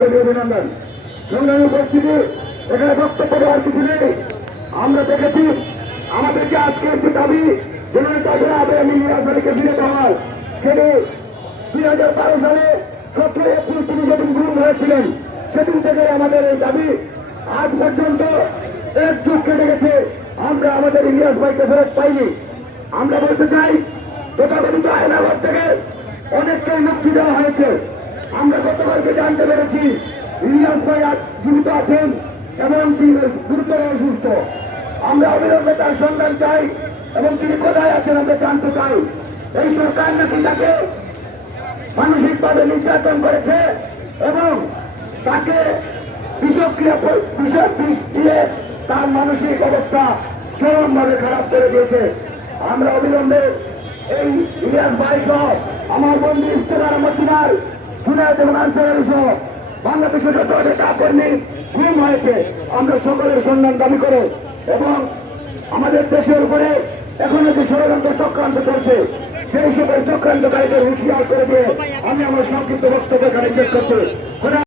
অভিনন্দন। সংগ্রামী উপস্থিতি, এখানে বক্তব্য দেওয়ার কিছু নেই। আমরা দেখেছি আমাদেরকে আজকে একটি দাবি জননেতা তাদের আমি নিরাপদকে ফিরে পাওয়ার, সেটি 2012 সালে 17 এপ্রিল তিনি যেদিন গুম হয়েছিলেন সেদিন থেকে আমাদের এই দাবি আজ পর্যন্ত এক যুগ কেটে গেছে, আমরা আমাদের ইলিয়াস ভাইকে ফেরত পাইনি। আমরা বলতে চাই তথাকথিত আয়নাঘর থেকে অনেকটাই মুক্তি দেওয়া হয়েছে। আমরা গতকালকে জানতে পেরেছি ইলিয়াস ভাই জীবিত আছেন এবং তিনি গুরুতর অসুস্থ। আমরা অবিলম্বে তার সন্ধান চাই এবং তিনি কোথায় আছেন আমরা জানতে চাই। এই সরকার নাকি তাকে মানসিকভাবে নির্যাতন করেছে এবং তাকে বিষক্রিয়া দিয়ে তার মানসিক অবস্থা চরমভাবে খারাপ করে দিয়েছে। আমরা অবিলম্বে এই ইলিয়াস ভাই সহ আমার বন্ধু ইফতেখার আহমদ বিনার, জুনায়েদ এবং আনসার আলী সহ বাংলাদেশের যত নেতা কর্মী গুম হয়েছে, আমরা সকলের সন্ধান দাবি করে এবং আমাদের দেশের উপরে এখনো যে ষড়যন্ত্র চক্রান্ত চলছে সেই সকল চক্রান্তকারীদের হুঁশিয়ার করে দিয়ে আমি আমার সংক্ষিপ্ত বক্তব্য এখানে শেষ করছি।